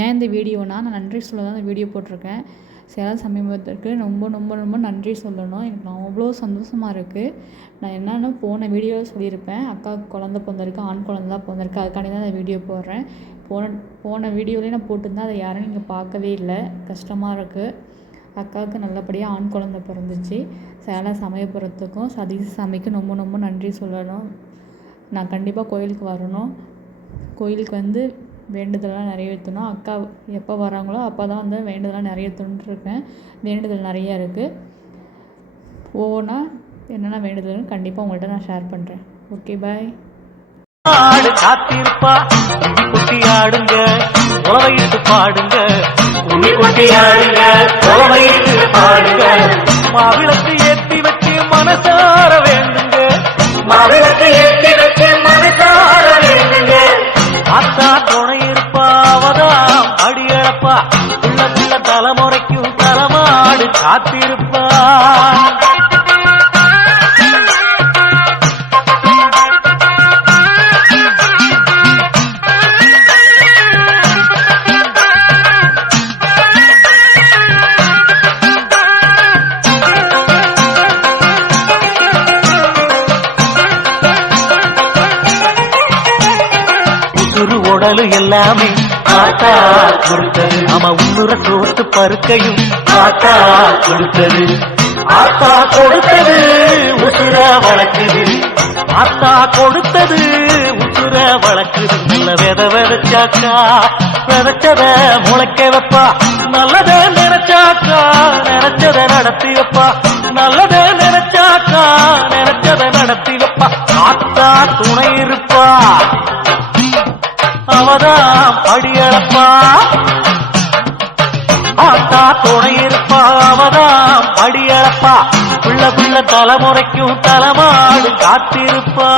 ஏன் இந்த வீடியோனா நான் நன்றி சொல்ல தான் இந்த வீடியோ போட்டிருக்கேன். சேலம் சமீபத்திற்கு ரொம்ப ரொம்ப ரொம்ப நன்றி சொல்லணும். எனக்கு நான் அவ்வளோ சந்தோஷமாக இருக்குது நான் என்னென்னு போன வீடியோவில் சொல்லியிருப்பேன். அக்காவுக்கு குழந்த பிறந்திருக்கு ஆண் குழந்த தான் பிறந்திருக்கு. அதுக்காண்டி தான் இந்த வீடியோ போடுறேன். போன போன வீடியோலேயே நான் போட்டிருந்தேன். அதை யாரும் நீங்கள் பார்க்கவே இல்லை. கஷ்டமாக இருக்குது அக்காவுக்கு நல்லபடியாக ஆண் குழந்த பிறந்துச்சு. சேலம் சமயபுரத்துக்கும் சதீஷ் சாமிக்கும் ரொம்ப ரொம்ப நன்றி சொல்லணும். நான் கண்டிப்பாக கோயிலுக்கு வரணும். கோயிலுக்கு வந்து வேண்டுதலாம் நிறைவேற்றணும். அக்கா எப்போ வராங்களோ அப்போ தான் வந்து வேண்டுதலாம் நிறைவேற்றணுன்ட்டு இருக்கேன் வேண்டுதல் நிறையா இருக்குது ஒவ்வொன்றா என்னென்ன வேண்டுதல்னு கண்டிப்பாக உங்கள்கிட்ட நான் ஷேர் பண்ணுறேன் ஓகே பாய் ஆடு காத்திருப்பா குட்டி ஆடுங்க. பாடுங்க. குட்டி ஆடுங்க. பாடுங்க. மாவிளக்கு அடியளப்பா உள்ள தலைமுறைக்கும் தலைமாடு காத்திருப்பான் உடலு எல்லாமே ஆட்டா கொடுத்த நாம உன்னுற சோத்து பருக்கையும் ஆத்தா கொடுத்தது. ஆத்தா கொடுத்தது உசுர வளர்க்குது. ஆத்தா கொடுத்தது உசுர வளர்க்குது. நல்ல வித விதைச்சாக்கா விதைச்சத முளைக்க வைப்பா. நல்லத நினைச்சாக்கா நினைச்சத நடத்தி வைப்பா. நல்லத நினைச்சாக்கா நினைச்சத நடத்தி வைப்பா. ஆத்தா துணை இருப்பா. அவதான் படியளப்பா துணை இருப்பா அவதான் படியளப்பா புள்ள புள்ள தலைமுறைக்கும் தலைமாடு காத்திருப்பா.